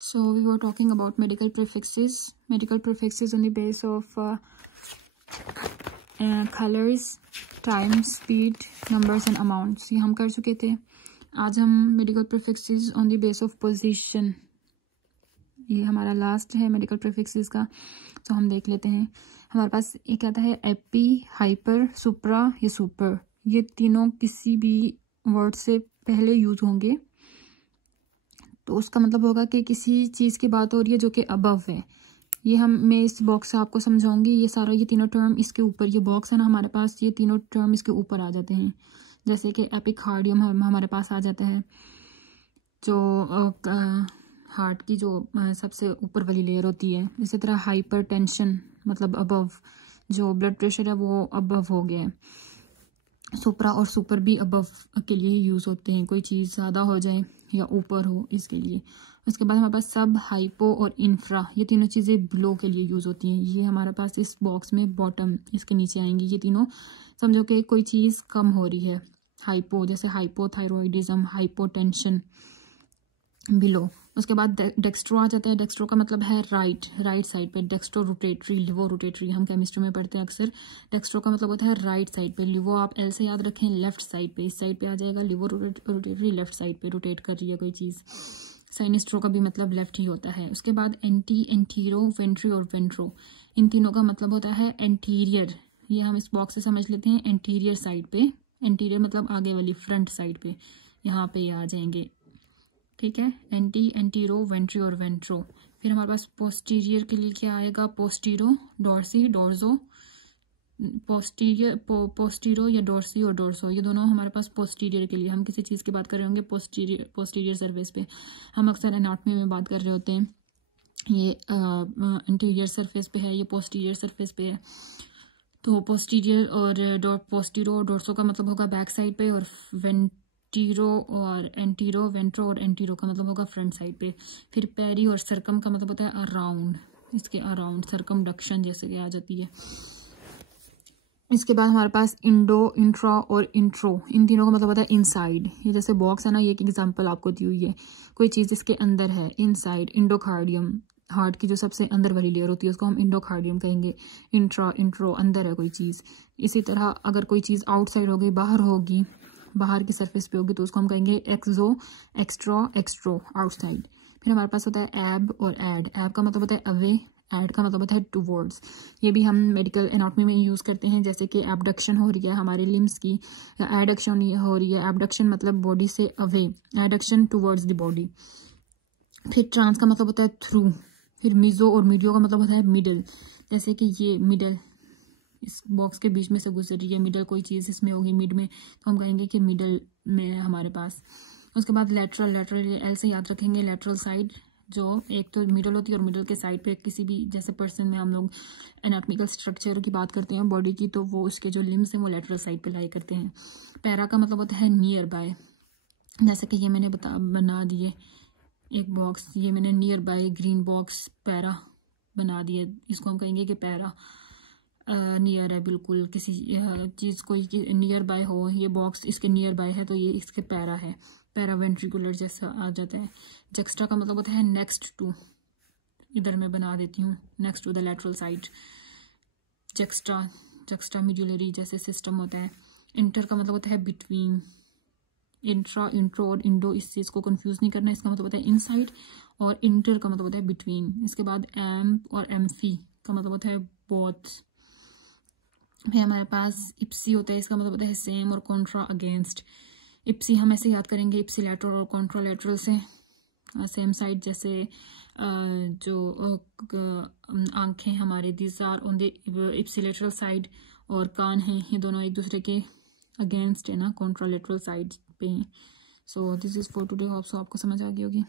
So we were talking about medical prefixes. Medical prefixes on the base of colors, time, speed, numbers and amounts. ये हम कर चुके थे. आज हम medical prefixes on the base of position. ये हमारा लास्ट है मेडिकल प्रीफिक्सेस का, तो हम देख लेते हैं. हमारे पास एक आता है एपी, हाइपर, सुप्रा या सुपर. ये तीनों किसी भी वर्ड से पहले यूज होंगे, तो उसका मतलब होगा कि किसी चीज़ की बात हो रही है जो कि अबव है. ये मैं इस बॉक्स से आपको समझाऊंगी. ये तीनों टर्म इसके ऊपर, ये बॉक्स है ना हमारे पास, ये तीनों टर्म इसके ऊपर आ जाते हैं. जैसे कि एपिकार्डियम हमारे पास आ जाता है, जो हार्ट की जो सबसे ऊपर वाली लेयर होती है. इसी तरह हाइपर टेंशन मतलब अबव, जो ब्लड प्रेशर है वो अबव हो गया है. सुपरा और सुपर भी अबव के लिए यूज़ होते हैं, कोई चीज़ ज़्यादा हो जाए या ऊपर हो इसके लिए. उसके बाद हमारे पास सब, हाइपो और इंफ्रा, ये तीनों चीज़ें बिलो के लिए यूज़ होती हैं. ये हमारे पास इस बॉक्स में बॉटम इसके नीचे आएंगी. ये तीनों समझो कि कोई चीज़ कम हो रही है. हाइपो जैसे हाइपोथायरॉइडिज्म, हाइपोटेंशन, बिलो. उसके बाद डेक्स्ट्रो आ जाता है. डेक्स्ट्रो का मतलब है राइट साइड पे. डेक्स्ट्रो रोटेटरी, लिवो रोटेटरी, हम केमिस्ट्री में पढ़ते हैं अक्सर. डेक्स्ट्रो का मतलब होता है राइट साइड पे. लिवो आप एल से याद रखें, लेफ्ट साइड पे, इस साइड पे आ जाएगा. लिवो रोटेटरी लेफ्ट साइड पे रोटेट कर रही है कोई चीज़. साइनिस्ट्रो का भी मतलब लेफ्ट ही होता है. उसके बाद एंटी, एंटीरो, वेंट्री और वेंट्रो, इन तीनों का मतलब होता है एंटीरियर. ये हम इस बॉक्स से समझ लेते हैं एंटीरियर साइड पे. एंटीरियर मतलब आगे वाली, फ्रंट साइड पे, यहाँ पे ये आ जाएंगे. ठीक है, एंटी, एंटीरो, वेंट्री और वेंट्रो. फिर हमारे पास पोस्टीरियर के लिए क्या आएगा? पोस्टीरो, डॉर्सी, डोर्जो. पोस्टीरो या डोर्सी और डोर्सो, ये दोनों हमारे पास पोस्टीरियर के लिए. हम किसी चीज़ की बात कर रहे होंगे पोस्टीरियर सरफेस पे. हम अक्सर एनाटॉमी में बात कर रहे होते हैं, ये इंटीरियर सरफेस पे है, ये पोस्टीरियर सरफेस पे है. तो पोस्टीरियर और पोस्टीरो और डोर्सो का मतलब होगा बैक साइड पे, और टीरो और एंटीरो, वेंट्रो और एंटीरो का मतलब होगा फ्रंट साइड पे. फिर पेरी और सरकम का मतलब होता है अराउंड, इसके अराउंड, सरकमडक्शन जैसे कि आ जाती है. इसके बाद हमारे पास इंडो, इंट्रा और इंट्रो, इन तीनों का मतलब होता है इनसाइड. ये जैसे बॉक्स है ना, ये एक एग्जांपल आपको दी हुई है, कोई चीज़ इसके अंदर है, इनसाइड. इंडोकार्डियम, हार्ट की जो सबसे अंदर वाली लेयर होती है उसको हम इंडोकार्डियम कहेंगे. इंट्रा, इंट्रो, अंदर है कोई चीज़. इसी तरह अगर कोई चीज़ आउटसाइड होगी, बाहर होगी, बाहर की सरफेस पे होगी, तो उसको हम कहेंगे एक्सो, एक्स्ट्रो, एक्स्ट्रो, आउटसाइड. फिर हमारे पास होता है एब और एड. एब का मतलब होता है अवे, एड का मतलब होता है टूवर्ड्स. ये भी हम मेडिकल एनाटॉमी में यूज़ करते हैं. जैसे कि एबडक्शन हो रही है हमारे लिम्स की, या एडक्शन हो रही है. एबडक्शन मतलब बॉडी से away, adduction towards the body. फिर ट्रांस का मतलब होता है थ्रू. फिर मिजो और मीडियो का मतलब होता है मिडल. जैसे कि ये मिडल इस बॉक्स के बीच में से गुजर रही है, मिडल कोई चीज़ इसमें होगी मिड में, तो हम कहेंगे कि मिडल में है हमारे पास. उसके बाद लेटरल, एल से याद रखेंगे. लेटरल साइड, जो एक तो मिडल होती है और मिडल के साइड पे किसी भी, जैसे पर्सन में हम लोग एनाटॉमिकल स्ट्रक्चर की बात करते हैं बॉडी की, तो वो उसके जो लिम्स हैं वो लेटरल साइड पे लाई करते हैं. पैरा का मतलब होता है नियर बाय. जैसे कि ये मैंने बना दिए एक बॉक्स, ये मैंने near by green box para बना दिए, इसको हम कहेंगे कि पैरा नियर है, बिल्कुल किसी चीज़ कोई नियर बाय हो, ये बॉक्स इसके नियर बाय है, तो ये इसके पैरा है. पैरावेंट्रिकुलर जैसा आ जाता है. जक्स्ट्रा का मतलब होता है नेक्स्ट टू, इधर मैं बना देती हूँ, next to the lateral side. Juxtamedullary जैसे सिस्टम होता है. इंटर का मतलब होता है बिटवीन. इंट्रा, इंट्रो और इंडो, इस चीज़ को कंफ्यूज नहीं करना, इसका मतलब होता है इनसाइड, और इंटर का मतलब होता है बिटवीन. इसके बाद एम और एम्फी का मतलब होता है बोथ. फिर हमारे पास इप्सी होता है, इसका मतलब होता है सेम और कॉन्ट्रा अगेंस्ट. इप्सी हम ऐसे याद करेंगे, इप्सी लैटरल और कॉन्ट्रा लैटरल से सेम साइड. जैसे जो आंखें हमारे, these are on the ipsilateral side, और कान हैं, ये दोनों एक दूसरे के अगेंस्ट है ना, कॉन्ट्रा लैटरल साइड पे. So this is for today. Hope so आपको समझ आ गई होगी.